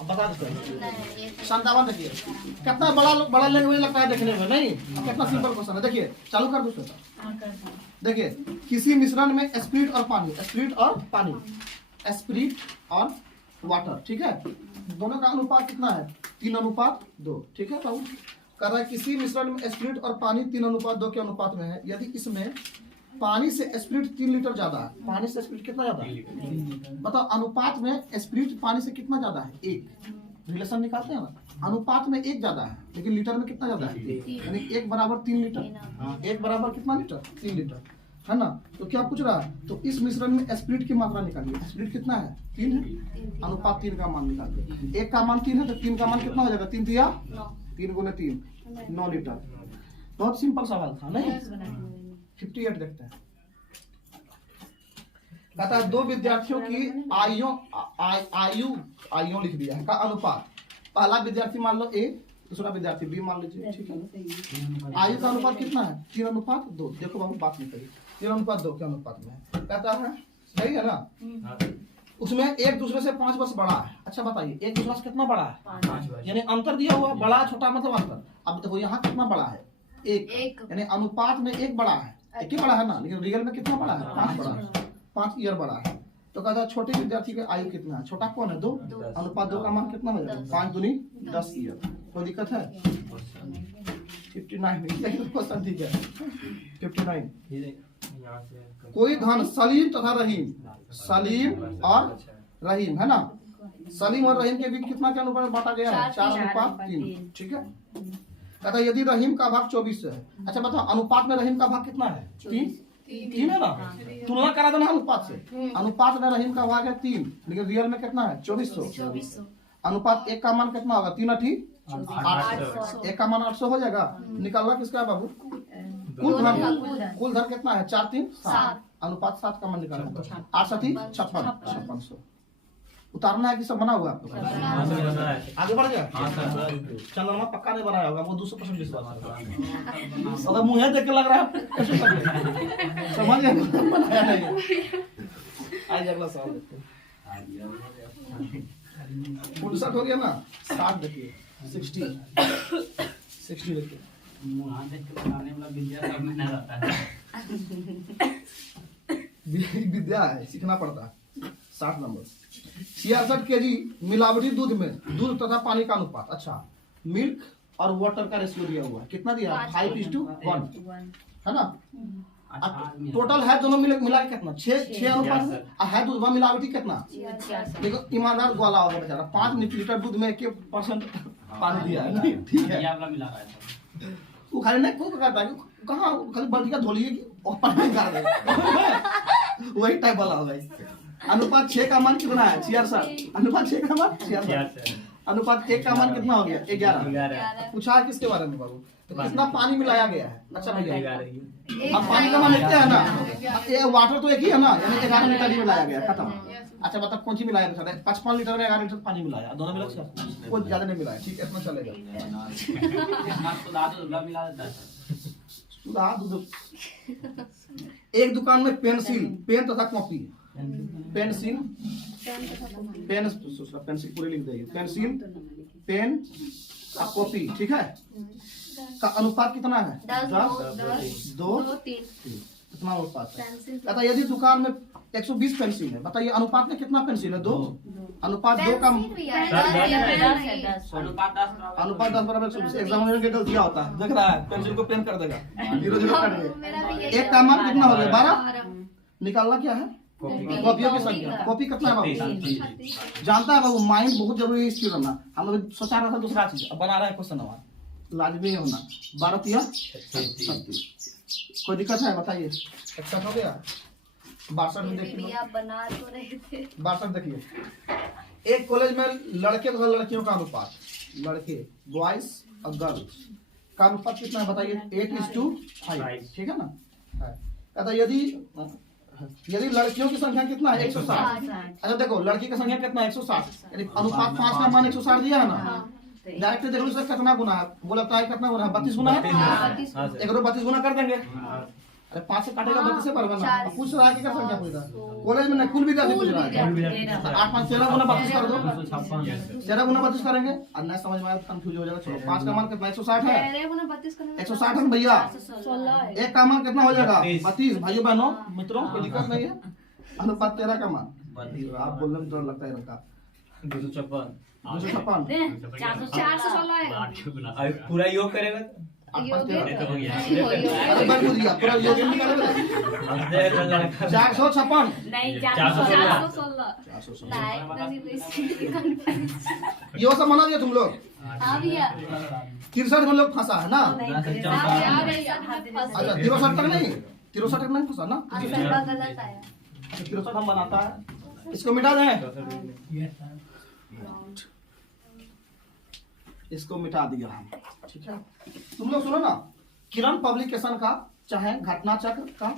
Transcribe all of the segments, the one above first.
अब बता दो 57 देखिए कितना बड़ा लैंग्वेज लगता है देखने में, नहीं कितना सिंपल क्वेश्चन है। देखिए चालू कर दो बेटा। देखिए किसी मिश्रण में स्पिरिट और पानी, स्पिरिट और वाटर, ठीक है, दोनों का अनुपात कितना है 3:2, ठीक है बाबू। कह रहा है किसी मिश्रण में स्पिरिट और पानी 3:2 के अनुपात में है। यदि इसमें पानी से स्पिरिट 3 लीटर ज्यादा है, पानी से स्पिरिट कितना ज्यादा है बताओ। अनुपात में स्पिरिट पानी से कितना ज्यादा है, 1, रिलेशन निकालते हैं ना, अनुपात में 1 ज्यादा है, लेकिन लीटर में कितना ज्यादा है, यानी 1 बराबर 3 लीटर, 1 बराबर कितना लीटर 3 लीटर, है ना। तो क्या पूछ रहा है, तो इस मिश्रण में स्पिरिट की मात्रा निकालिए। स्पिरिट कितना है 3 है, अनुपात 3 का मान निकालिए। 1 का मान 3 है तो 3 का मान कितना हो जाएगा, 3 3 × 3 9 लीटर। बहुत सिंपल सवाल था नहीं। 58 देखते हैं। कहता है 2 विद्यार्थियों की आयु लिख दिया है का अनुपात। पहला विद्यार्थी मान लो A, दूसरा विद्यार्थी B मान लीजिए, ठीक है। आयु का अनुपात कितना है 3:2। देखो बाबू बात नहीं करिए, 3:2 के अनुपात में कहता है, सही है ना। उसमें एक दूसरे से 5 वर्ष बड़ा है। अच्छा बताइए एक दूसरे से कितना बड़ा है, यानी अंतर दिया हुआ, बड़ा छोटा मतलब अंतर। अब देखो यहाँ कितना बड़ा है 1, यानी अनुपात में 1 बड़ा है, 1 ही बड़ा है ना, लेकिन रियल में कितना बड़ा है 5 बड़ा है, 5 ईयर बड़ा है। तो कहता है छोटे विद्यार्थी की आयु कितना है, छोटा कौन है 2, अनुपात 2 का मान कितना हो जाएगा 5 दूनी 10 ईयर। कोई दिक्कत है 59 क्वेश्चन, ठीक है 59। कोई धन सलीम तथा रहीम, सलीम और रहीम है ना, सलीम और रहीम के बीच कितना के अनुपात बांटा गया है 4:3, ठीक है। कहता है यदि रहीम का भाग 24 है। अच्छा बताओ अनुपात में रहीम का भाग कितना है 3 है ना, तुलना करा देना अनुपात से। अनुपात में रहीम का भाग है 3, लेकिन रियल में कितना है 2400। अनुपात 1 का मान कितना होगा 3 8 800, 1 का मान 800 हो जाएगा। निकालना किसका बाबू, कुल धन कितना है 4 3 7, अनुपात 7 का मान निकालना 8 7 5600। उतारना है कि सब बना हुआ आपको, आगे बढ़ गया। चंद्रमा पक्का नहीं बनाया होगा, वो 200% विश्वास। अगर मुँह देख के लग रहा है समझ गया बनाया नहीं। आज अगला सवाल देखते हैं। 59 हो गया ना, 60 देखिए 60 देखिए। विद्या है, सीखना पड़ता है। 60 नंबर 66 kg मिलावटी दूध में दूध तथा पानी का अनुपात। अच्छा मिल्क और वाटर का रेशियो दिया हुआ है, कितना दिया 5:1 है ना। टोटल है दोनों मिला के कितना 6 अनुपात है। दूध में मिलावटी कितना, देखो ईमानदार ग्वाला होगा बेचारा, 5 लीटर दूध में 1% पानी दिया है, ठीक है। वो खाली नहीं खूब करता है, कहाँ खाली बाल्टी का धोलिए और पानी निकाल देगा, वही टाइप वाला होगा। अनुपात 6 का मान कितना है 66, अनुपात 6 का मान 66, अनुपात 1 का मान कितना हो गया 11। पूछा है किसके बारे में बाबू, तो कितना पानी मिलाया गया है। अच्छा भैया अब पानी का मान लिखते हैं ना, वाटर तो एक ही है ना, यानी 11 लीटर ही मिलाया गया, खत्म। अच्छा बता कौन सी मिलाया, 55 लीटर में 11 लीटर पानी मिलाया, दोनों मिला कोई ज्यादा नहीं मिलाया, ठीक है इतना चलेगा। एक दुकान में पेंसिल, पेन तथा कॉपी, पेंसिल पूरी लिख देंगे, पेंसिल पेन और कॉपी, ठीक है, का अनुपात कितना है 10 2 3, कितना अनुपात है। कहता यदि दुकान में 120 पेंसिल है, बताइए अनुपात में कितना पेंसिल है 2, अनुपात 2 का अनुपात 10 बराबर 120। एग्जामिनर के दिया होता है, देख रहा है पेंसिल को पेन कर देगा 0 0 कर देगा। 1 का मान कितना हो गया 12, निकालना क्या है कॉपियों की संख्या। कॉपी कितना है बाबू, जानता है बाबू माइंड बहुत जरूरी है इस चीज में। हम लोग सोचा रहा था दूसरा चीज, अब बना रहा है क्वेश्चन हमारा, लाजमी होना 12 36। कोई दिक्कत है बताइए, 61 हो गया 62 में देखिए, बना तो रहे थे 62 देखिए। एक कॉलेज में लड़के तथा लड़कियों का अनुपात, लड़के बॉयज और गर्ल्स का अनुपात कितना है बताइए 8:5, ठीक है ना। कहता यदि लड़कियों की संख्या कितना है 160। अच्छा देखो लड़की की संख्या कितना है 160, यानी अनुपात 5 का मान 160 दिया है ना। डायरेक्ट देख लो कितना गुना है, वो लगता है कितना गुना है 32 गुना है, एक 32 गुना कर देंगे अरे 5 से काटेगा 32 से बराबर ना। पूछ रहा है कि क्या संख्या पूछ रहा है कॉलेज में, नहीं कुल विद्यार्थी पूछ रहा है। 8 5 13 गुना 32 कर दो, 13 गुना 32 करेंगे। और नहीं समझ में आया कंफ्यूज हो जाएगा। चलो 5 का मान कितना 160 है, 160 है भैया। 1 का मान कितना हो जाएगा 32। भाइयों बहनों मित्रों कोई दिक्कत नहीं है। अनुपात 13 का मान आप बोलने में डर लगता है इनका 256 पूरा योग करेगा पूरा योग नहीं करेगा। 456 ये सब मना दिया तुम लोग। 63 में लोग फंसा है ना। अच्छा 63 तक नहीं, 63 तक नहीं फंसा ना। 63 हम बनाता है, इसको मिटा दें। इसको मिटा दिया हम, ठीक है। तुम लोग सुनो ना, किरण पब्लिकेशन का चाहे घटना चक्र का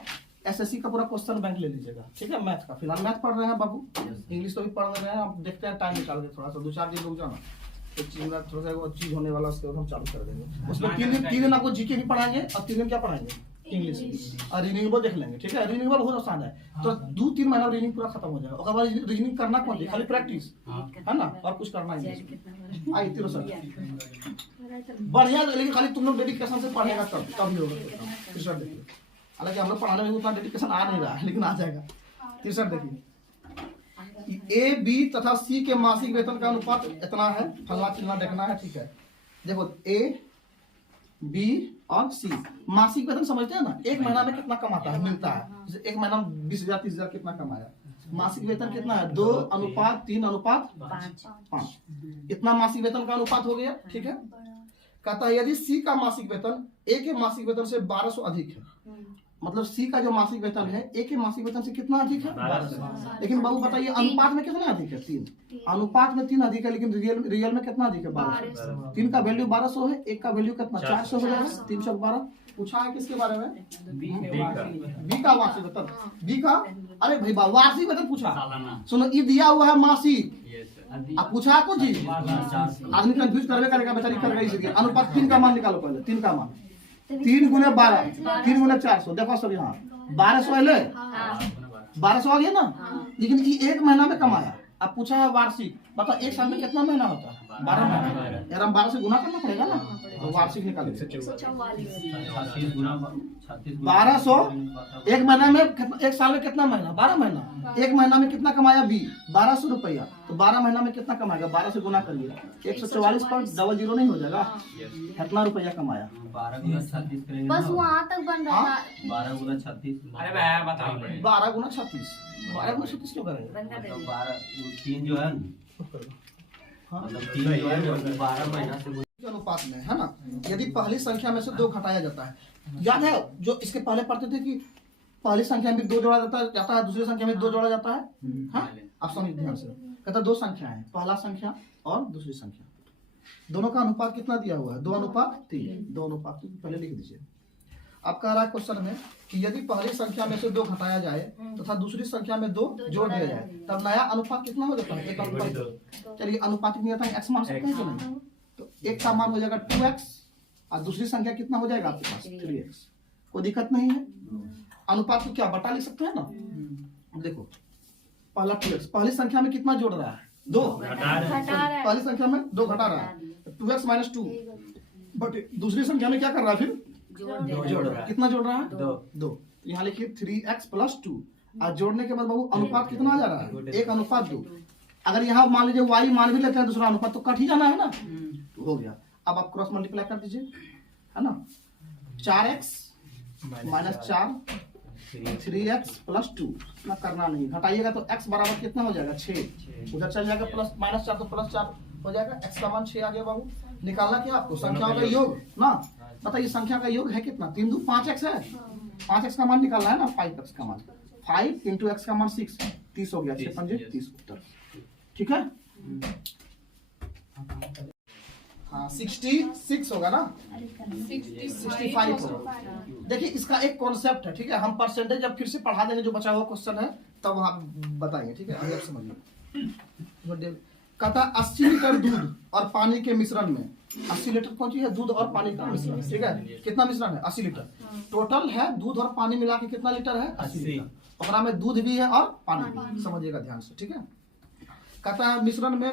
एसएससी का पूरा क्वेश्चन बैंक ले लीजिएगा, ठीक है। मैथ का फिलहाल मैथ पढ़ रहे हैं बाबू, इंग्लिश तो भी पढ़ रहे हैं। आप देखते हैं टाइम निकाल के थोड़ा सा 2-4 दिन रुक जाना, एक चीज में थोड़ा सा चीज होने वाला, उसके बाद हम चालू कर देंगे। उसमें 3 दिन आपको जीके भी पढ़ाएंगे और 3 दिन क्या पढ़ाएंगे इंग्लिश और रीडिंग वो देख लेंगे, ठीक है। रीडिंग बहुत आसान है, तो 2-3 महीना रीडिंग पूरा खत्म हो जाएगा। उसके बाद रीडिंग करना कौन है, खाली प्रैक्टिस है ना, और कुछ करना ही नहीं। आई 63 बढ़िया, लेकिन खाली तुम लोग डेडिकेशन से पढ़ेगा तभी होगा। 63 देखिए, हालांकि हम लोग पढ़ाने में उतना डेडिकेशन आ नहीं रहा है, लेकिन आ जाएगा। 63 देखिए, ए बी तथा सी के मासिक वेतन का अनुपात इतना है, फलना चिलना देखना है, ठीक है। देखो ए बी और सी मासिक वेतन समझते हैं ना, एक महीना में कितना कमाता है, मिलता है। एक महीना में 20,000 30,000 कितना कमाया, मासिक वेतन कितना है 2:3:5। इतना मासिक वेतन का अनुपात हो गया, ठीक है। कहता है यदि सी का मासिक वेतन ए के मासिक वेतन से 1200 अधिक है, मतलब सी का जो मासिक वेतन है ए के मासिक वेतन से कितना अधिक है 1200। लेकिन बाबू बताइए अनुपात में कितना अधिक है 3, अनुपात में 3 अधिक है, लेकिन रियल में कितना अधिक है 1200। 3 का वैल्यू 1200 है, एक का वैल्यू कितना 400 हो जाएगा, 312। पूछा है किसके बारे में, बी का वार्षिक वेतन, बी का, अरे भाई वार्षिक वेतन पूछा। सुनो ये दिया हुआ है मासिक, अब पूछा कुछ ही आदमी कंफ्यूज करेगा बेचारी कर गई इसलिए। अनुपात 3 का मान निकालो पहले, 3 का मान 3 गुने 12, 3 गुने 400। देखो सब यहाँ 1200 है, 1200 आ गया ना। लेकिन ये एक महीना में कमाया। अब पूछा है वार्षिक, बताओ एक साल में कितना महीना होता है 12 महीना, यार हम 12 से गुना करना पड़ेगा ना, तो वार्षिक निकालेंगे। 1200 एक महीना में, एक साल में कितना महीना 12 महीना। एक महीना में कितना कमाया बी 1200 रुपया, तो 12 महीना में कितना कमाएगा 12 से गुना करिए, 144 पर 00 नहीं हो जाएगा, कितना रुपया कमाया 12 गुना 36 करेंगे बस वहाँ तक बन रहा था। 12 गुना 36। अरे भाई बताओ 12 गुना 36, 12 गुना 36 क्यों करेंगे, मतलब 12 3 जो है मतलब 3 जो है 12 महीना से अनुपात में है ना। यदि पहली संख्या में से 2 घटाया जाता है, याद है जो इसके पहले पढ़ते थे कि पहली संख्या में 2 जोड़ा जाता है, दूसरी संख्या में 2 जोड़ा जाता है। हाँ आप समझ ध्यान से, कहता 2 संख्या है, पहला संख्या और दूसरी संख्या, दोनों का अनुपात कितना दिया हुआ है 2:3। 2:3 पहले लिख दीजिए। अब कह रहा है क्वेश्चन में कि यदि पहली संख्या में से 2 घटाया जाए तथा दूसरी संख्या में 2 जोड़ दिया जाए, तब नया अनुपात कितना हो जाता है 1:2। चलिए अनुपातिक नियत एक्स मान सकते हैं कि नहीं, तो एक का मान हो जाएगा 2x और दूसरी संख्या कितना हो जाएगा आपके पास 3x। कोई दिक्कत नहीं है। अनुपात को क्या बटा लिख सकते हैं ना। देखो पहला 2x, पहली संख्या में कितना जोड़ रहा है 2, पहली संख्या में 2 घटा रहा है 2x - 2, बट दूसरी संख्या में क्या कर रहा है फिर जोड़ रहा है। कितना जोड़ रहा है 2। यहाँ लिखिए 3x + 2 और जोड़ने के बाद बाबू अनुपात कितना आ जा रहा है 1:2। अगर यहाँ मान लीजिए y मान भी लेते हैं दूसरा अनुपात, तो कट ही जाना है ना, तो हो गया। अब आप क्रॉस मल्टीप्लाई कर दीजिए, है ना। 4x - 4 3x + 2 ना करना नहीं, घटाइएगा तो x बराबर कितना हो जाएगा 6, उधर चल जाएगा -4 तो +4 हो जाएगा, x का मान 6 आ गया बाबू। निकालना क्या आपको संख्याओं का योग ना, बताइए संख्या का योग है कितना 3 2 5x है, 5x का मान निकालना है ना, 5x का मान 5 × x का मान 6, 30 हो गया, 6 5 30 उत्तर, ठीक है। हाँ 66 होगा ना, 65 होगा। देखिए इसका एक कॉन्सेप्ट है, ठीक है। हम परसेंटेज जब फिर से पढ़ा देंगे, जो बचा हुआ क्वेश्चन है तब वहाँ बताएंगे, ठीक है। अभी आप समझिए। कहता है 80 लीटर दूध और पानी के मिश्रण में 80 लीटर कौन चीज है? दूध और पानी का मिश्रण, ठीक है। कितना मिश्रण है? 80 लीटर। टोटल है दूध और पानी मिला के कितना लीटर है? 80 लीटर। ओकरा में दूध भी है और पानी भी, समझिएगा ध्यान से, ठीक है। कहता है मिश्रण में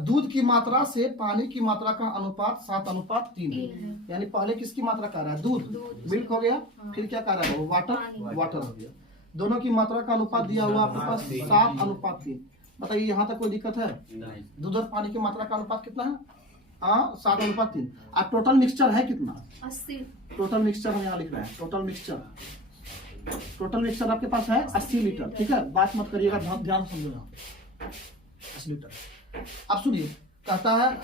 दूध की मात्रा से पानी की मात्रा का अनुपात 7:3 है। यानी पहले किसकी मात्रा कह रहा है? दूध, मिल्क हो गया, फिर क्या कह रहा है? वाटर, वाटर हो गया। दोनों की मात्रा का अनुपात दिया हुआ आपके पास 7:3। बताइए यहाँ तक कोई दिक्कत है? दूध और पानी की मात्रा का अनुपात कितना है? 7:3। अब टोटल मिक्सचर है कितना? 80। टोटल मिक्सचर हम यहाँ लिख रहे हैं। टोटल मिक्सचर आपके पास है 80 लीटर, ठीक है। बात मत करिएगा, ध्यान समझो यहाँ, 80 लीटर। अब सुनिए, कहता है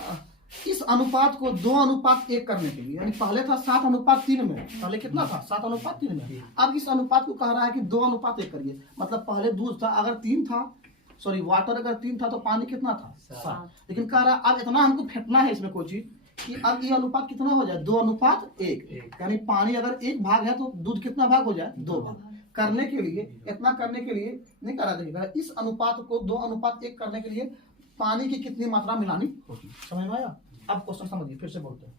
इस अनुपात को 2:1 करने के लिए, यानी पहले था 7:3 में, पहले कितना था? 7:3 में। अब इस अनुपात को कह रहा है कि 2:1 करिए। मतलब पहले दूध था, अगर 3 था, सॉरी वाटर अगर 3 था तो पानी कितना था? 7। लेकिन कह रहा है अब इतना हमको फेंटना है इसमें कोई चीज कि अब ये अनुपात कितना हो जाए? 2:1। यानी पानी अगर 1 भाग है तो दूध कितना भाग हो जाए? 2 भाग। करने के लिए, इतना करने के लिए नहीं करा देगा, इस अनुपात को 2:1 करने के लिए पानी की कितनी मात्रा मिलानी होगी? समझ में आया? अब क्वेश्चन समझिए, फिर से बोलते हैं,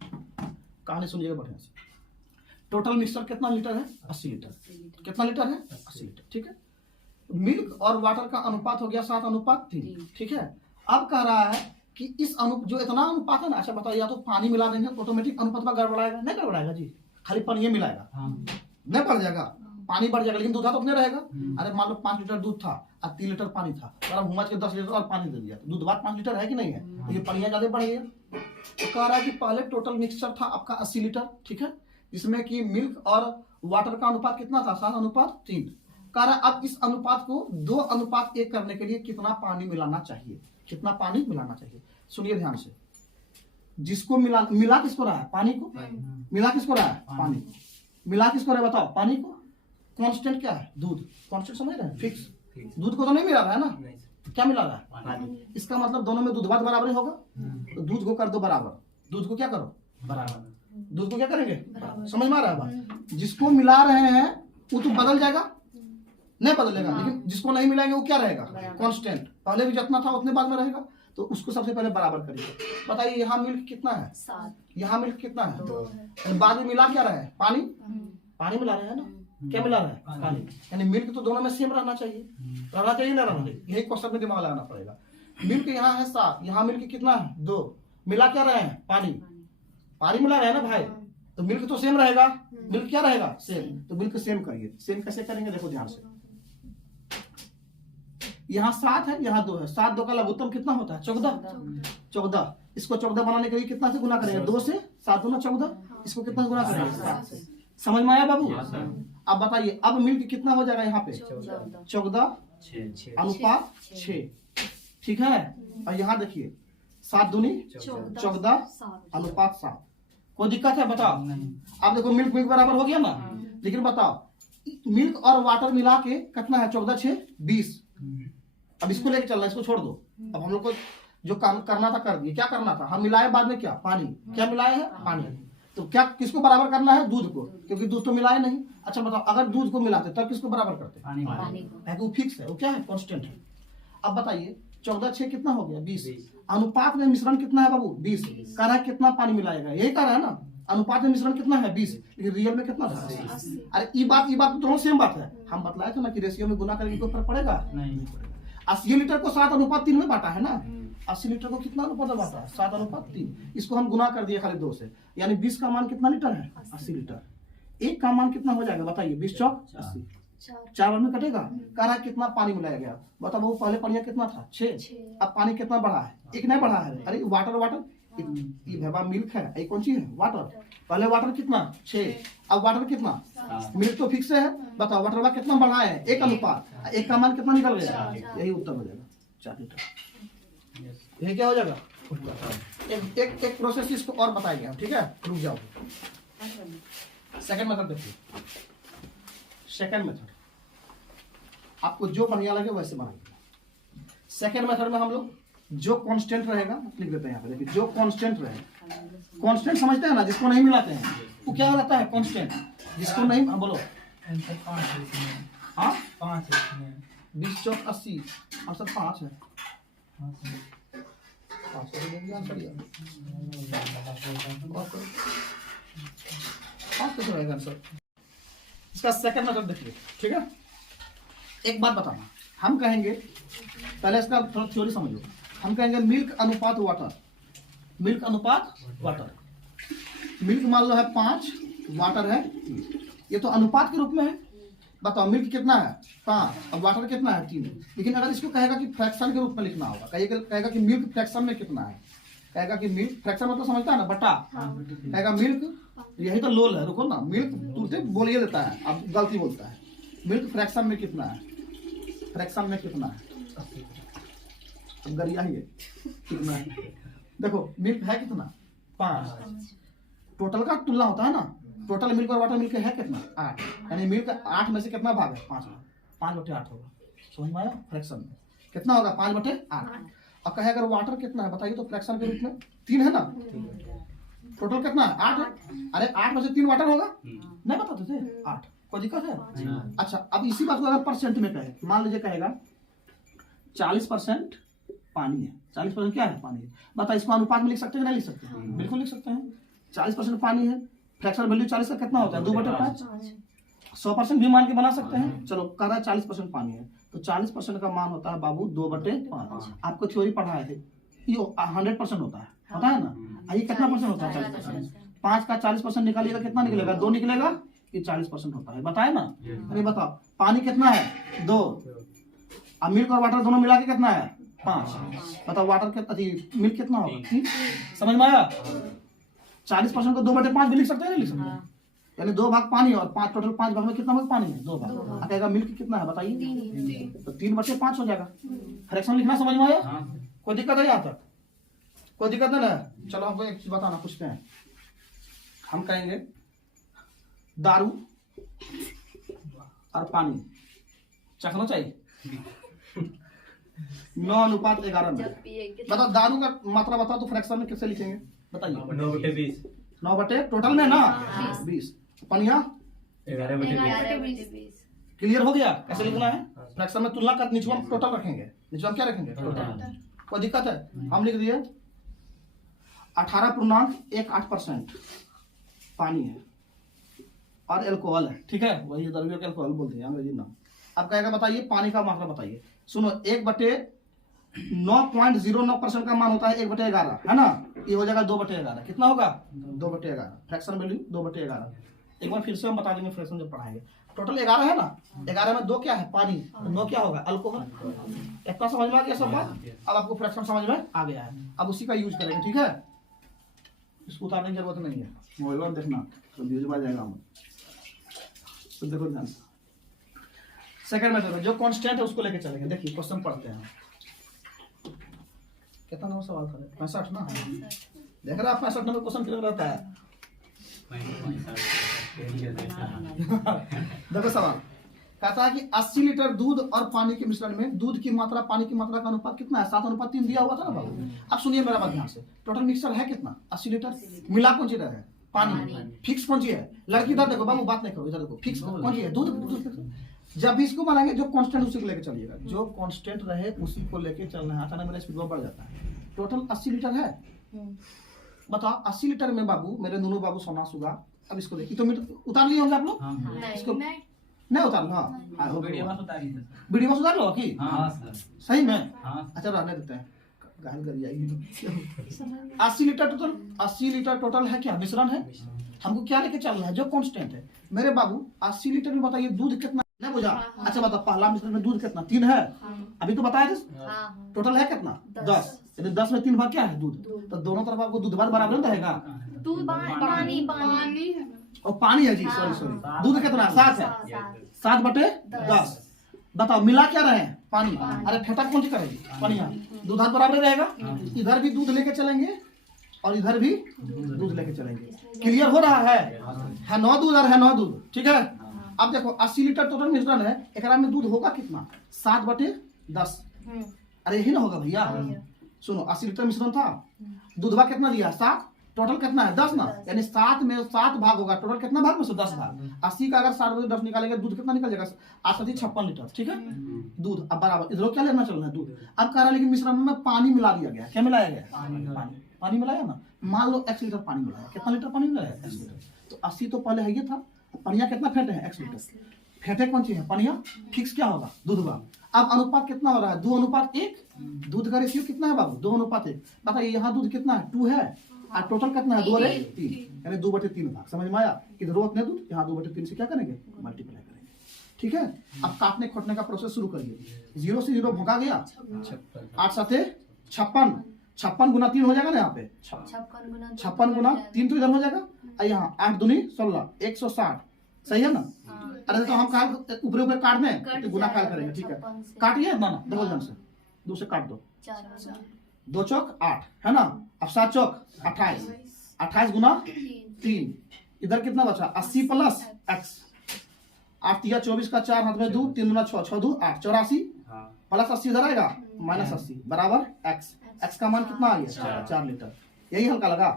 कहानी सुनिएगा बढ़िया से। टोटल मिक्सचर कितना लीटर है? 80 लीटर। कितना लीटर है? 80 लीटर, ठीक है। मिल्क और वाटर का अनुपात हो गया 7:3, ठीक है। अब कह रहा है कि इस जो इतना अनुपात है ना, अच्छा बताओ, या तो पानी मिला देंगे ऑटोमेटिक अनुपात में गड़बड़ाएगा? नहीं गड़बड़ाएगा जी, खाली पानी मिलाएगा, नहीं बढ़ जाएगा, पानी बढ़ जाएगा, लेकिन दूध तो अपने रहेगा। अरे मान लो 5 लीटर दूध था और 3 लीटर पानी था, और अब घुमा के 10 लीटर और पानी दे दिया, तो दूध बात 5 लीटर है कि नहीं है? तो ये पानी ज्यादा बढ़ गया। तो कह रहा है कि पहले टोटल मिक्सचर था आपका 80 लीटर, ठीक है, जिसमें कि मिल्क और वाटर का अनुपात कितना था? 7:3। कह रहा है अब इस अनुपात को 2:1 करने के लिए कितना पानी मिलाना चाहिए? कितना पानी मिलाना चाहिए? सुनिए ध्यान से। जिसको मिला किसको रहा है? पानी को। मिला किसको रहा है? पानी को। मिला किसको रहा है? बताओ। पानी को। कांस्टेंट क्या है? दूध। कांस्टेंट समझ रहे हैं? फिक्स। दूध को तो नहीं मिला रहा है ना, क्या मिला रहा है? पानी। इसका मतलब दोनों में दूध भात बराबर ही होगा, तो दूध को कर दो बराबर। दूध को क्या करो? बराबर। दूध को क्या करेंगे? समझ में आ रहा है बात? जिसको मिला रहे हैं वो तो बदल जाएगा, नहीं बदलेगा, लेकिन जिसको नहीं मिलाएंगे वो क्या रहेगा? कांस्टेंट। पहले भी जितना था उतने बाद में रहेगा, तो उसको सबसे पहले बराबर करिए। बताइए यहाँ मिल्क कितना है? 7। यहाँ मिल्क कितना है? बाद में मिला क्या रहा है? पानी। पानी मिला रहे हैं ना, क्या मिला रहा है? पानी। यानी मिल्क तो दोनों में सेम रहना चाहिए, रहना चाहिए ना रहना चाहिए? यही क्वेश्चन में दिमाग लगाना पड़ेगा। मिल्क यहाँ है 7, यहाँ मिल्क कितना है? 2। मिला क्या रहे हैं? पानी। पानी मिला रहे हैं ना भाई, तो मिल्क तो सेम रहेगा। मिल्क क्या रहेगा? सेम। तो मिल्क सेम करिए। सेम कैसे करेंगे? देखो ध्यान से। यहाँ 7 है, यहाँ 2 है। 7 2 का लघुत्तम कितना होता है? 14। इसको 14 बनाने के लिए कितना से गुना करेंगे? 2 से। 7 दूना 14। इसको कितना गुना करेंगे? 7 से। समझ में आया बाबू? अब बताइए, अब मिल्क कितना हो जाएगा यहाँ पे? 14:6, ठीक है। और यहाँ देखिए 7 दूनी 14:7। कोई दिक्कत है? बताओ। अब देखो मिल्क बराबर हो गया ना, लेकिन बताओ मिल्क और वाटर मिला के कितना है? 14:6 20। अब इसको लेके चलना, इसको छोड़ दो। अब हम लोग को जो काम करना था कर दिए। क्या करना था? हम मिलाए बाद में क्या? पानी। क्या मिलाए है? पानी। तो क्या किसको बराबर करना है? दूध को, क्योंकि दूध तो मिलाए नहीं। अच्छा बताओ, अगर दूध को मिलाते तब किसको बराबर करते? पानी को। वो फिक्स है, वो क्या है? कांस्टेंट है। अब बताइए 14:6 कितना हो गया? 20। अनुपात में मिश्रण कितना है बाबू? 20। कह रहा है कितना पानी मिलाएगा? यही कह रहा है ना, अनुपात में मिश्रण कितना है? 20। लेकिन रियल में कितना था? 80। अरे ये बात तो दोनों सेम बात है। हम बतलाए थे ना कि रेशियो में गुना करके कोई फर्क पड़ेगा? नहीं पड़ेगा। 80 लीटर को 7:3 में बांटा है ना। 80 लीटर को कितना अनुपात में बांटा है? 7:3। इसको हम गुना कर दिए खाली 2 से, यानी 20 का मान कितना लीटर है? 80 लीटर। 1 का मान कितना हो जाएगा? बताइए। 20 चौक 80। 4 में कटेगा। कह रहा है कितना पानी मिलाया गया? बताओ वो पहले पानी कितना था? 6। अब पानी कितना बढ़ा है? 1 नहीं बढ़ा है। अरे वाटर ये भेबा मिल्क है, ये कौन सी है? वाटर। पहले वाटर कितना? 6। अब वाटर कितना? मिल्क तो फिक्स है। बताओ वाटर कितना बढ़ा है? 1 अनुपात। 1 का मान कितना निकल गया? यही उत्तर हो जाएगा, 4 लीटर। ये क्या हो जाएगा? एक प्रोसेस इसको और बताएंगे हम, ठीक है? रुक जाओ। सेकंड मेथड देखिए। सेकंड मेथड आपको जो बढ़िया लगे वैसे बनाइए। सेकंड मेथड में हम लोग जो कांस्टेंट रहेगा लिख देते हैं यहाँ पे। देखिए जो कांस्टेंट रहेगा, कांस्टेंट समझते हैं ना, जिसको नहीं मिलाते हैं वो क्या रहता है? कांस्टेंट। जिसको नहीं, बोलो। हाँ 5 20 चौक 80 और सब 5 है। 5 कर देंगे आंसर ये। और करो। 5 कैसे रहेगा आंसर? इसका सेकंड मेथड देखिए, ठीक है। एक बात बताना, हम कहेंगे पहले इसका थोड़ा थ्योरी समझो। हम कहेंगे मिल्क अनुपात वाटर, मिल्क अनुपात वाटर। मिल्क मान लो है 5, वाटर है 3। ये तो अनुपात के रूप में है। बताओ मिल्क कितना है 5 और वाटर कितना है 3। लेकिन अगर इसको कहेगा कि फ्रैक्शन के रूप में लिखना होगा, कहेगा कि मिल्क फ्रैक्शन में कितना है, कहेगा कि मिल्क फ्रैक्शन मतलब समझता है ना, बटा। कहेगा मिल्क, यही तो लोल है, रुको ना, मिल्क तुरंत बोलिए देता है, अब गलती बोलता है। मिल्क फ्रैक्शन में कितना है, फ्रैक्शन में कितना है, अब गरिया ही है कितना है। देखो मिल्क है कितना 5, टोटल का तुलना होता है ना, टोटल मिल्क और वाटर मिल्क है कितना 8, यानी मिल्क 8 में से कितना भाग है 5 में, 5/8 होगा। समझ में आया? फ्रैक्शन में कितना होगा 5/8। और कहे अगर वाटर कितना है बताइए, तो फ्रैक्शन के रूप में 3 है ना, टोटल कितना है 8 है। अरे 8 में से 3 वाटर होगा, नहीं बताते थे 8, कोई दिक्कत है? अच्छा अब इसी बात को अगर परसेंट में कहे, मान लीजिए कहेगा 40% पानी है, 40% क्या है पानी है। बता इसको अनुपात में लिख सकते हैं नहीं लिख सकते हैं? बिल्कुल लिख सकते हैं। 40% पानी है, फ्रैक्शन वैल्यू 40 का कितना होता है 2/5। 100% भी मान के बना सकते हैं। चलो कह रहा है 40% पानी है, तो 40% का मान होता है बाबू 2/5। आपको थ्योरी पढ़ाए थे, ये 100% होता है ना। ये कितना परसेंट होता है 40%? 5 का 40% निकालिएगा कितना निकलेगा 2 निकलेगा, ये 40% होता है। बताए ना? अरे बताओ पानी कितना है 2, अब मिल्क और वाटर दोनों मिला के कितना है 5। बताओ वाटर कितना, मिल्क कितना होगा 3। समझ में आया? 40% को 2/5 भी लिख सकते हैं नहीं लिख सकते? यानी 2 भाग पानी और 5, टोटल 5 भाग में कितना भाग पानी है 2 भाग। कहेगा मिल्क कितना है बताइए, तो 3/5 हो जाएगा। फ्रैक्शन लिखना समझ में आया? कोई दिक्कत है यहाँ तक? कोई दिक्कत नहीं है? चलो हमको एक चीज बताना, पूछते हैं। हम कहेंगे दारू और पानी चखना चाहिए 9:11 में। बताओ दारू का मात्रा बताओ तो फ्रैक्शन में कैसे लिखेंगे बताइए? 9/20। 9 टोटल में ना 20। पनिया 11/20। क्लियर हो गया? कैसे लिखना है फ्रैक्शन में? तुलना कर, नीचे हम टोटल रखेंगे, नीचे हम क्या रखेंगे टोटल। कोई दिक्कत है? हम लिख दिए 18.18% पानी है और अल्कोहल है, ठीक है। वही द्रव्य का अल्कोहल बोलते हैं अंग्रेजी नाम। अब कहेगा बताइए पानी का मात्रा बताइए। सुनो 1/9.09% का मान होता है 1/11 है ना, ये हो जाएगा 2/11। कितना होगा 2/11, फ्रैक्शन वैल्यू 2/11। एक बार फिर से हम बता देंगे फ्रैक्शन जब पढ़ाएंगे। टोटल 11 है ना, 11 में 2 क्या है पानी, 9 क्या होगा अल्कोहल। इतना समझ में आ गया सब बात? अब आपको फ्रैक्शन समझ में आ गया है, अब उसी का यूज करेंगे, ठीक है। इसको उतारने की जरूरत नहीं है, मोबाइल में देखना तो व्यूज आ जाएगा। हम तो देखो ध्यान से, सेकंड मेथड में जो कांस्टेंट है उसको लेके चलेंगे। देखिए क्वेश्चन पढ़ते हैं। कितना नंबर सवाल था 65 ना, देख रहा 65 नंबर क्वेश्चन क्लियर रहता है। देखो सवाल कहता है कि 80 लीटर दूध और पानी के मिश्रण में दूध की मात्रा पानी की मात्रा का अनुपात कितना है 7:3 दिया हुआ था ना बाबू। अब सुनिए मेरा बात ध्यान से, टोटल मिक्सर है कितना 80 लीटर, मिला कौन चीज है पानी, फिक्स कौन चीज है। लड़की इधर देखो बाबू, बात नहीं करो, इधर देखो फिक्स कौन चीज है दूध। जब भी इसको बनाएंगे जो कांस्टेंट उसी को लेके चलिएगा, जो कांस्टेंट रहे उसी को लेके चलना है। अचानक मेरा स्पीड बढ़ जाता है। टोटल 80 लीटर है, बताओ 80 लीटर में बाबू मेरे दोनों बाबू सोना सुगा। अब इसको देखिए तो मीटर उतार लिए होंगे आप लोग, इसको नहीं उतार लो। हाँ वीडियो में सुधार लो कि सही में। अच्छा रहने देते हैं, गाल कर जाएगी। 80 लीटर टोटल है क्या मिश्रण है। हमको क्या लेके चल रहा है जो कांस्टेंट है मेरे बाबू। 80 लीटर में बताइए दूध कितना, नहीं बुझा? अच्छा बताओ पहला मिश्रण में दूध कितना 3 है, अभी तो बताया था। टोटल है कितना 10, यदि 10 में 3 भाग क्या है दूध, तो दोनों तरफ आपको दूध बराबर रहेगा। और पानी है जी, सॉरी दूध कितना 7 है, 7/10। बताओ मिला क्या रहे पानी, अरे फेटा कौन सी करेगी पानी, दूध बराबर रहेगा। इधर भी दूध लेके चलेंगे और इधर भी दूध लेके चलेंगे। क्लियर हो रहा है 9 दूध और है 9 दूध, ठीक है। अब देखो 80 लीटर टोटल मिश्रण है, एक में दूध होगा कितना 7/10। अरे यही ना होगा भैया। सुनो 80 लीटर मिश्रण था, दूधवा कितना दिया 7, टोटल कितना है 10 ना, यानी 7 में 7 भाग होगा, टोटल कितना भाग में से 10 भाग। 80 का अगर 7 में से 10 निकालेंगे दूध कितना निकल जाएगा, 8 × 56 लीटर, ठीक है। दूध अब बराबर इधर क्या लेना चलना है दूध। अब कह रहा लेकिन मिश्रण में पानी मिला दिया गया, क्या मिलाया गया, पानी मिलाया ना। मान लो x लीटर पानी मिलाया, कितना लीटर पानी मिलाया, x लीटर। तो 80 तो पहले है ये था, पनिया कितना फेंटे हैं, x लीटर। फेंटे कौन सी है, पनिया, फिक्स क्या होगा, दूध का। अब अनुपात कितना हो रहा है, 2:1। दूध का रेशियो कितना है बाबू, 2:1। बताइए यहाँ दूध कितना है, 2 है, और टोटल कितना है, 2/3, यानी 2/3 भाग। समझ में आया, इधर उतने दूध, यहाँ 2/3 से क्या करेंगे, मल्टीप्लाई करेंगे, ठीक है। अब काटने खोटने का प्रोसेस शुरू करिए। 0 से 0 भोंका गया, 8 7 56, 56 गुना 3 हो जाएगा ना यहाँ पे, 56 गुना 3 तो इधर हो जाएगा, और यहाँ 8 दूनी 16, 160, सही है ना। अरे तो हम ऊपर ऊपर काट दें तो गुना काल करेंगे, ठीक है। काटिए ना, देखो ध्यान से, 2 से काट दो, 2 चौक 8 है ना। अब 7 चौक 28, 28 गुना 3, इधर कितना बचा, 80 प्लस x, 8 × 24 का 4 हाथ में 2, 3 दूना 6, 6 2 8, 84 प्लस 80 इधर आएगा, माइनस 80 बराबर x का मान कितना आ गया, 4 लीटर। यही हल्का लगा।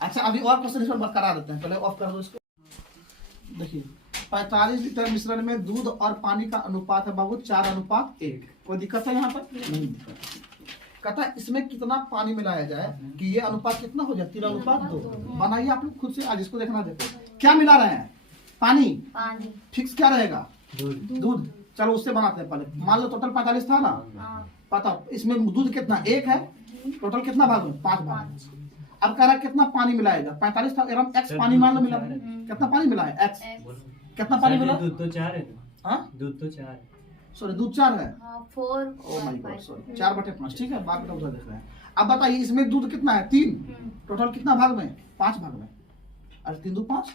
अच्छा अभी और क्वेश्चन इस पर बरकरार देते हैं, पहले ऑफ कर दो इसको। देखिए 45 लीटर मिश्रण में दूध और पानी का अनुपात है बाबू 4:1। कोई दिक्कत है यहाँ पर, नहीं दिक्कत। कहता है इसमें कितना पानी मिलाया जाए कि ये अनुपात कितना हो जाए, 3:2। बनाइए आप लोग खुद से, आज इसको देखना। देखो क्या मिला रहे हैं, पानी, फिक्स क्या रहेगा, दूध। चलो उससे बनाते हैं पहले। मान लो टोटल 45 था ना, पता इसमें दूध कितना 1 है, टोटल कितना भाग में, 5 भाग। अब कह रहा कितना पानी मिलाएगा, 45 था, x पानी मान लो मिला, कितना पानी मिला है, x कितना पानी मिला, दूध तो 4 है, हाँ दूध तो 4 है, सॉरी दूध 4 है, 4 ओह माय गॉड सॉरी, 4/5, ठीक है। बाकी तो उधर देख रहे हैं। अब बताइए इसमें दूध कितना है, 3, टोटल कितना भाग में, 5 भाग में। अरे 3 2 5,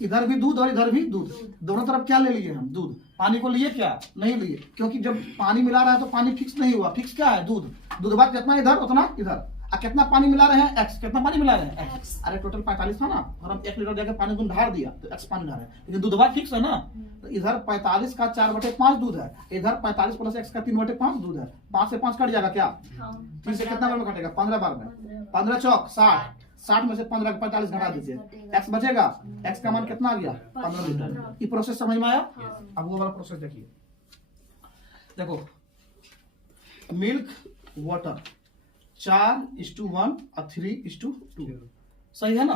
इधर भी दूध और इधर भी दूध, दोनों तरफ क्या ले लिए हम, दूध। पानी को लिए क्या, नहीं लिए, क्योंकि जब पानी मिला रहा है तो पानी फिक्स नहीं हुआ। फिक्स क्या है, दूध। दूध बाद कितना इधर उतना इधर। कितना पानी मिला रहे हैं, x कितना पानी मिला रहे हैं, x। अरे टोटल 45 था ना, और हम 1 लीटर जाके पानी तुम ढार दिया तो x पानी ढार है, लेकिन दूध भाग फिक्स है ना। तो इधर 45 का 4/5 दूध है, इधर 45 प्लस x का 3/5 दूध है। 5 से 5 कट जाएगा क्या, 3 से कितना बार में कटेगा, 15 बार में। 15 चौक 60, 60 में से 15 45 घटा दीजिए, x बचेगा, x का मान कितना आ गया, 15 लीटर। ये प्रोसेस समझ में आया। अब वो वाला प्रोसेस देखिए, देखो मिल्क वाटर 4:1 और 3:2, सही है ना।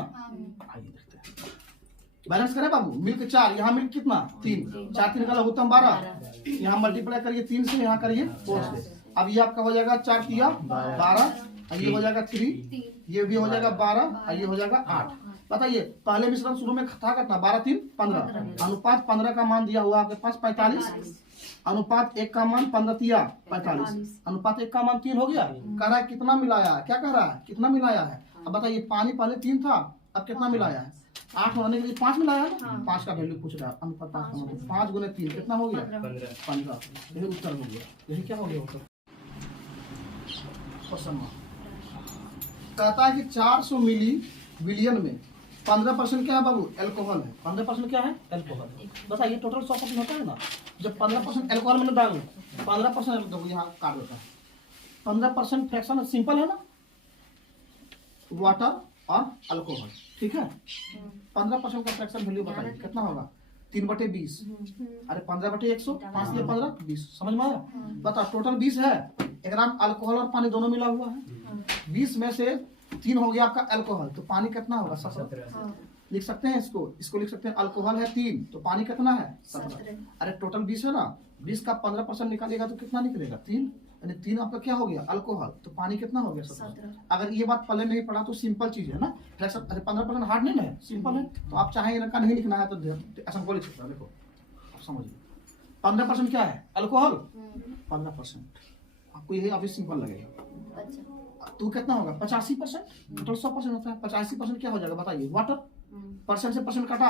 आइए देखते हैं, बैलेंस करें बाबू। मिल्क 4, यहाँ मिल्क कितना 3, 4 3 निकाला उत्तम 12, यहाँ मल्टीप्लाई करिए 3 से, यहाँ करिए 4 से। अब ये आपका हो जाएगा 4 × 12, ये हो जाएगा 3, ये भी हो जाएगा 12, और ये हो जाएगा 8। बताइए पहले मिश्रण शुरू में था कितना, 12 3 15, अनुपात 15 का मान दिया हुआ आपके पास 45, अनुपात 1 का मान 15 45, अनुपात 1 का मान 3 हो गया। कह रहा है कितना मिलाया है, क्या कह रहा है, कितना मिलाया है। अब बताइए पानी पहले 3 था, अब कितना मिलाया है, 8 होने के लिए 5 मिलाया है ना। 5 का वैल्यू पूछ रहा है, अनुपात 5 गुने 3 कितना हो गया, 15। यही उत्तर हो गया, यही क्या हो गया उत्तर। कहता है कि 400 मिली विलियन में 15% क्या है बाबू, एल्कोहल है। 15% क्या है, एल्कोहल। बताइए टोटल 100% होता है ना, जब 15% एल्कोहल मैंने डाल 15%, देखो यहाँ काट देता है, 15% फ्रैक्शन सिंपल है ना, वाटर और अल्कोहल, ठीक है। 15% का फ्रैक्शन वैल्यू बताइए कितना होगा, 3/20। अरे 15/100, 5 से 15 20, समझ में आया। बता टोटल 20 है, 1 ग्राम अल्कोहल और पानी दोनों मिला हुआ है। 20 में से 3 हो गया आपका अल्कोहल, तो पानी कितना होगा, 17। लिख सकते हैं इसको लिख सकते हैं, अल्कोहल है 3 तो पानी कितना है, 17। अरे टोटल 20 है ना, 20 का 15% निकालेगा तो कितना निकलेगा, 3, यानी 3 आपका क्या हो गया, अल्कोहल, तो पानी कितना हो गया, 17। अगर ये बात पहले नहीं पढ़ा तो सिंपल चीज है ना, फ्रैक्शन। अरे 15% हार्ड नहीं है, सिंपल है। तो आप चाहे इनका नहीं लिखना है तो ऐसा लिख सकते हैं। देखो आप समझिए 15% क्या है, अल्कोहल 15%, आपको यही अभी सिंपल लगेगा। तो कितना होगा, 85%, टोटल 100% होता है, 85% क्या हो जाएगा बताइए, वाटर। परसेंट से परसेंट कटा,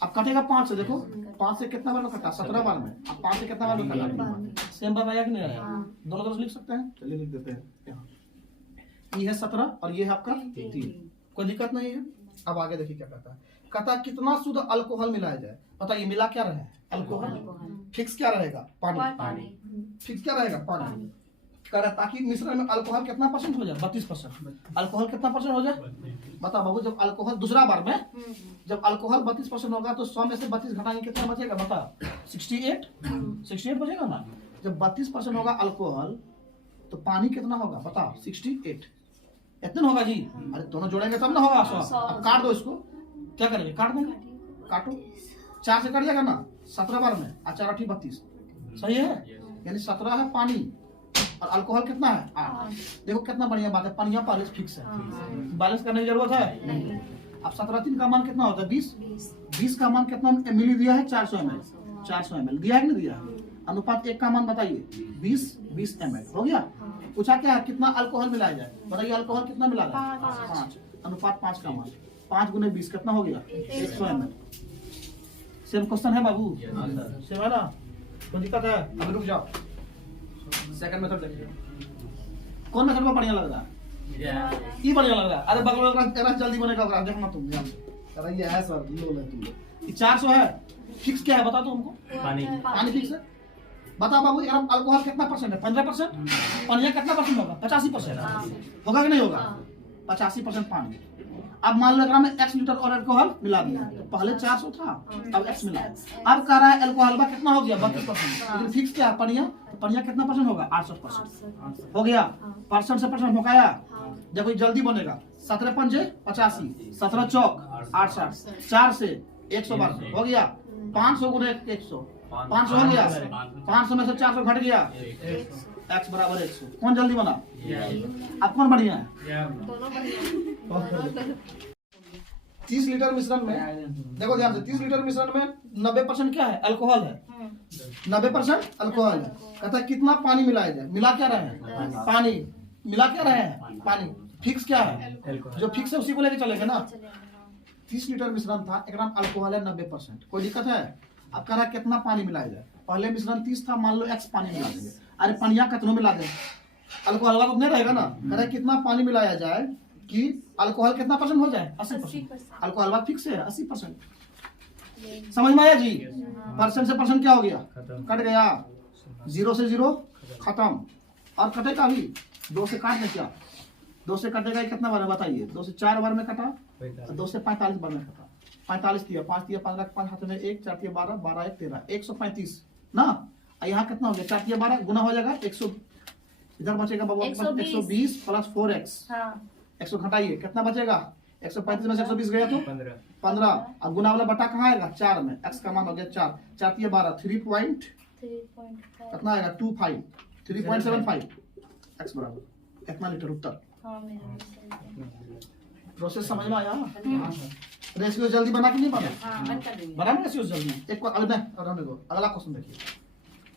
अब कटेगा 5 से, देखो 5 से कितना बार में कटा, 17 बार में। अब 5 से कितना बार में कटा, सेम बार आया कि नहीं आया, दोनों तरफ लिख सकते हैं। चलिए लिख देते हैं, यहाँ ये है 17 और ये है आपका 3, कोई दिक्कत नहीं है। अब आगे देखिए क्या कहता है, कहता है कितना शुद्ध अल्कोहल मिलाया जाए। बताइए मिला क्या रहे, अल्कोहल। फिक्स क्या रहेगा, पानी। फिक्स क्या रहेगा, पानी। करे ताकि मिश्रण में अल्कोहल कितना परसेंट हो जाए 32%। अल्कोहल कितना परसेंट हो जाए बता बाबू। जब अल्कोहल दूसरा बार में जब अल्कोहल 32% होगा तो 100 में से 32 घटाएंगे कितना बचेगा बता 68 बचेगा ना। जब 32% होगा अल्कोहल तो पानी कितना होगा बता 68 इतना होगा जी। अरे दोनों जोड़ेंगे तब ना होगा 100। अब काट दो इसको, क्या करेंगे काट देंगे, काटो 4 से कट जाएगा ना 17 बार में, 4 8 32 सही है। यानी 17 है पानी और अल्कोहल कितना है 8। देखो कितना बढ़िया बात है, पानी बैलेंस फिक्स है, बैलेंस करने की जरूरत है। अब 17 3 का मान कितना होता है 20 का मान कितना मिली दिया है 400 ml 400 ml दिया है कि नहीं दिया। अनुपात 1 का मान बताइए 20 ml हो गया। पूछा क्या है कितना अल्कोहल मिलाया जाए बताइए, अल्कोहल कितना मिला जाए 5 अनुपात 5 का मान 5 गुने 20 कितना हो गया 100 ml। सेम क्वेश्चन है बाबू, सेम है ना, कोई दिक्कत है। अब रुक जाओ, सेकंड मेथड देखिए कौन मेथड में बढ़िया लग रहा है, ये बढ़िया लग रहा है। अरे बगल में तेरा जल्दी बनेगा ओकरा देखना तुम ध्यान से। अरे ये है सर लो ले तुम ये 400 है फिक्स क्या है बता दो हमको, पानी फिक्स है। बता बाबू यार अल्कोहल कितना परसेंट है 15%, पानी कितना परसेंट होगा 85% होगा कि नहीं होगा 85% पानी। अब मान लो एकरा में x लीटर और अल्कोहल मिला दिया, पहले 400 था अब x मिला, अब कह रहा है अल्कोहल का कितना हो गया 32%, लेकिन फिक्स क्या है पनिया, तो पनिया कितना परसेंट होगा 68% हो गया। परसेंट से परसेंट होगा, देखो जल्दी बनेगा 17 पंजे 85 17 चौक 68 4 से 112 हो गया 500 गुने 100 500 हो गया, 500 में से 400 घट गया x बराबर 100। कौन जल्दी बना अब कौन बढ़िया है 30 लीटर मिश्रण में देखो ध्यान से 30 लीटर मिश्रण में 90% क्या है अल्कोहल है, 90% अल्कोहल है। कहता है कितना पानी मिलाया जाए, मिला क्या रहे हैं पानी, मिला क्या रहे हैं पानी, फिक्स क्या है जो फिक्स है उसी को लेके चलेंगे ना। 30 लीटर मिश्रण था, एक अल्कोहल है 90%, कोई दिक्कत है। अब कह रहा है कितना पानी मिलाया जाए, पहले मिश्रण 30 था मान लो x पानी मिला देंगे, अरे पनिया कितनों मिला दें अल्कोहल का उतने रहेगा ना। कह रहा है कितना पानी मिलाया जाए कि अल्कोहल कितना परसेंट हो जाए 80%, अल्कोहल का फिक्स है 80%। समझ में आया जी, परसेंट से परसेंट क्या हो गया कट गया, 0 से 0 खत्म, और कटेगा भी 2 से काट दे क्या 2 से कटेगा कितना बार बताइए, 2 से 4 बार में कटा, 2 से 45 बार में कटा, 45 दिया 5 दिया 15 5 हाथ में 1 4 12 12 1 13 135 ना। यहाँ कितना हो गया 4 12 गुना हो जाएगा 100, इधर बचेगा बाबू 120 प्लस 4x 100 घटाइए कितना बचेगा 135 में से 120 गया तो 15। अब गुना वाला बटा कहाँ आएगा 4 में, x का मान हो गया 4 4 12 3 पॉइंट कितना आएगा 25 3.75 x बराबर कितना लीटर उत्तर। प्रोसेस समझ में आया, रेशियो जल्दी बना कि नहीं बना, बना ना रेशियो जल्दी। एक रहने दो, अगला क्वेश्चन देखिए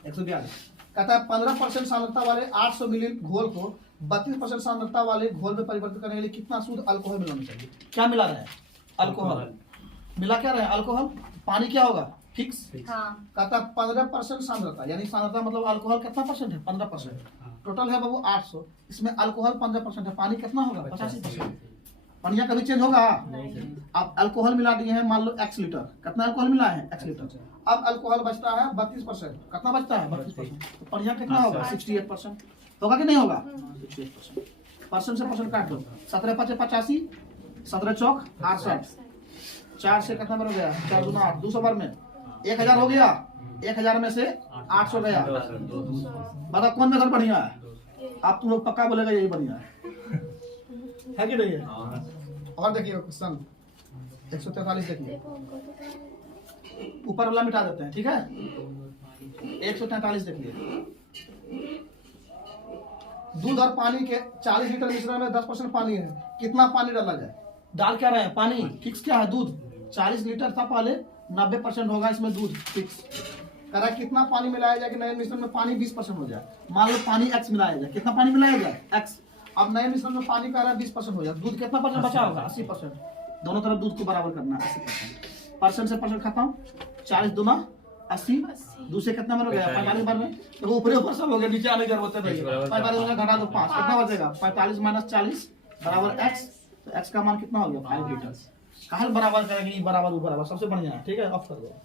142 कहता है 15% सांद्रता वाले 800 मिली घोल को 32% सांद्रता वाले घोल में परिवर्तित करने के लिए कितना शुद्ध अल्कोहल मिलाना चाहिए। क्या मिला रहे हैं अल्कोहल, मिला क्या रहे हैं अल्कोहल, पानी क्या होगा फिक्स, कहता है 15% सांद्रता, यानी सांद्रता मतलब अल्कोहल कितना परसेंट है 15%, टोटल है बाबू 800, इसमें अल्कोहल 15% है, पानी कितना होगा 85%। पानिया कभी चेंज होगा, अब अल्कोहल मिला दिए हैं मान लो x लीटर, कितना अल्कोहल मिला है x लीटर, अब अल्कोहल बचता है 32%, कितना बचता है 32%, तो पानिया कितना होगा 68% होगा कि नहीं होगा 68%। परसेंट से परसेंट काट दो, 17 5 85 17 चौक 68 4 से कितना हो गया 4 गुना 8 200 बार में 1000 हो गया, 1000 में से 800 गया। बताओ कौन मेथड बढ़िया है, आप तुम लोग पक्का बोलेगा यही बढ़िया है कि नहीं है। और देखिए क्वेश्चन 143 देखिए, ऊपर वाला मिटा देते हैं ठीक है। 143 देखिए, दूध और पानी के 40 लीटर मिश्रण में 10% पानी है, कितना पानी डाला जाए, डाल क्या रहे हैं पानी, फिक्स क्या है दूध, 40 लीटर था पहले 90% होगा इसमें दूध फिक्स। कह रहा है कितना पानी मिलाया जाए कि नए मिश्रण में पानी 20% हो जाए, मान लो पानी x मिलाया जाए, कितना पानी मिलाया जाए x, अब नए मिश्रण में पानी का 20% हो जाए, दूध कितना परसेंट बचा होगा 80%, दोनों तरफ दूध को बराबर करना है 80%। परसेंट से परसेंट खत्म, 40 दूना 80, दूसरे कितना बार हो गया 45 बार में, देखो ऊपर ऊपर सब हो गया, नीचे आने की जरूरत नहीं, 45 में घटा दो 5 कितना बचेगा 45 - 40 बराबर x, तो x का मान कितना हो गया 5 लीटर। कहाँ बराबर करेंगे बराबर सबसे बढ़िया है ठीक है, ऑफ कर दो।